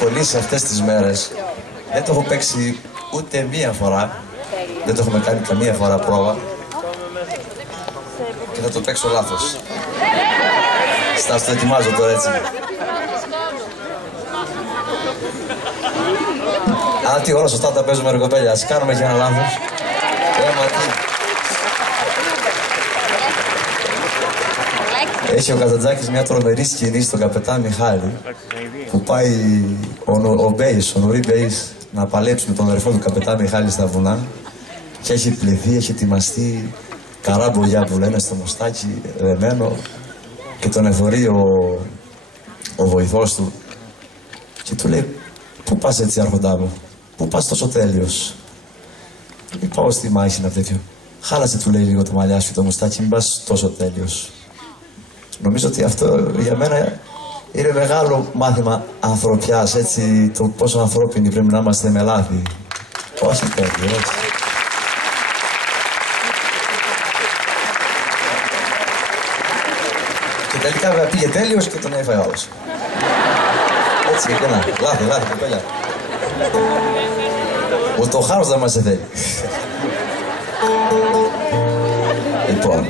κολλήσει αυτές τις μέρες. Δεν το έχω παίξει ούτε μία φορά. Δεν το έχουμε κάνει καμία φορά πρόβα. Και θα το παίξω λάθος. Σας το ετοιμάζω τώρα έτσι. Α, τι όλα σωστά τα παίζουμε ρε κοπέλια. Ας κάνουμε και ένα λάθος. Έχει ο Καζαντζάκης μια τρομερή σκηνή στον καπετάν Μιχάλη που πάει ο Μπέης, ο Νουρί Μπέης να παλέψει με τον αδερφό του καπετάν Μιχάλη στα βουνά και έχει πληθεί, έχει ετοιμαστεί καράμπολιά που λένε στο μουστάκι δεμένο και τον εφορεί ο βοηθός του και του λέει «Πού πας έτσι άρχοντά μου, πού πας τόσο τέλειος?» «Πάω στη μάχη να τέτοιο». «Χάλασε» του λέει λίγο το μαλλιά σου, το μουστάκι, μην πας τόσο τέλειος. Νομίζω ότι αυτό για μένα είναι μεγάλο μάθημα ανθρωπιάς, έτσι, το πόσο ανθρώπινοι πρέπει να είμαστε με λάθη. Όχι τέλειο, έτσι. Και τελικά βέβαια πήγε τέλειος και τον έφαγε άλλος. Έτσι και να, λάθη, κοπέλια. Ούτε ο χάρος δεν μας θέλει. Λοιπόν.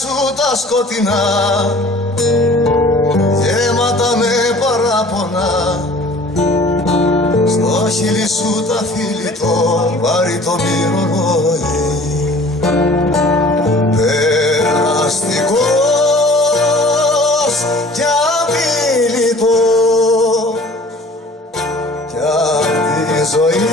Σου τα σκοτεινά γέματα με παράπονα, στο χείλι σου τα φιλιτό βάρει το μυρολόι, περαστικός κι αμήλυτος κι απ' τη ζωή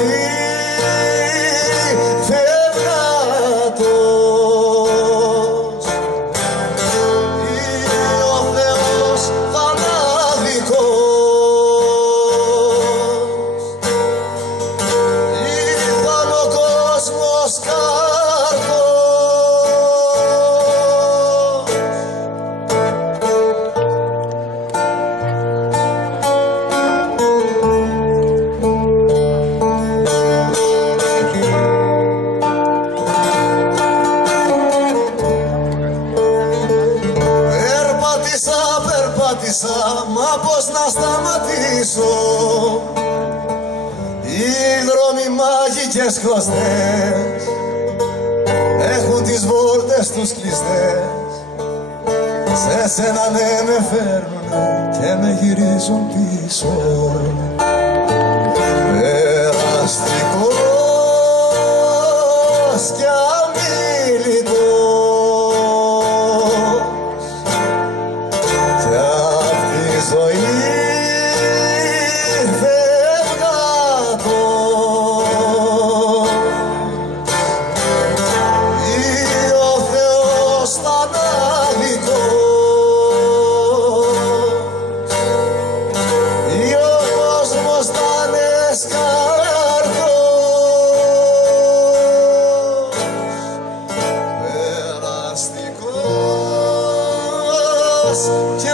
μα πώς να σταματήσω, οι δρόμοι μαγικές κλωστές έχουν τις βόλτες τους κλειστές, σε σένα ναι με φέρνουνε και με γυρίζουν πίσω. Περαστικός κι αμήλυτος κι απ' τη ζωή φεύγατος, ή ο Θεός θανάτικος ή ο κόσμος θα είναι σκάρτος. Περαστικός κι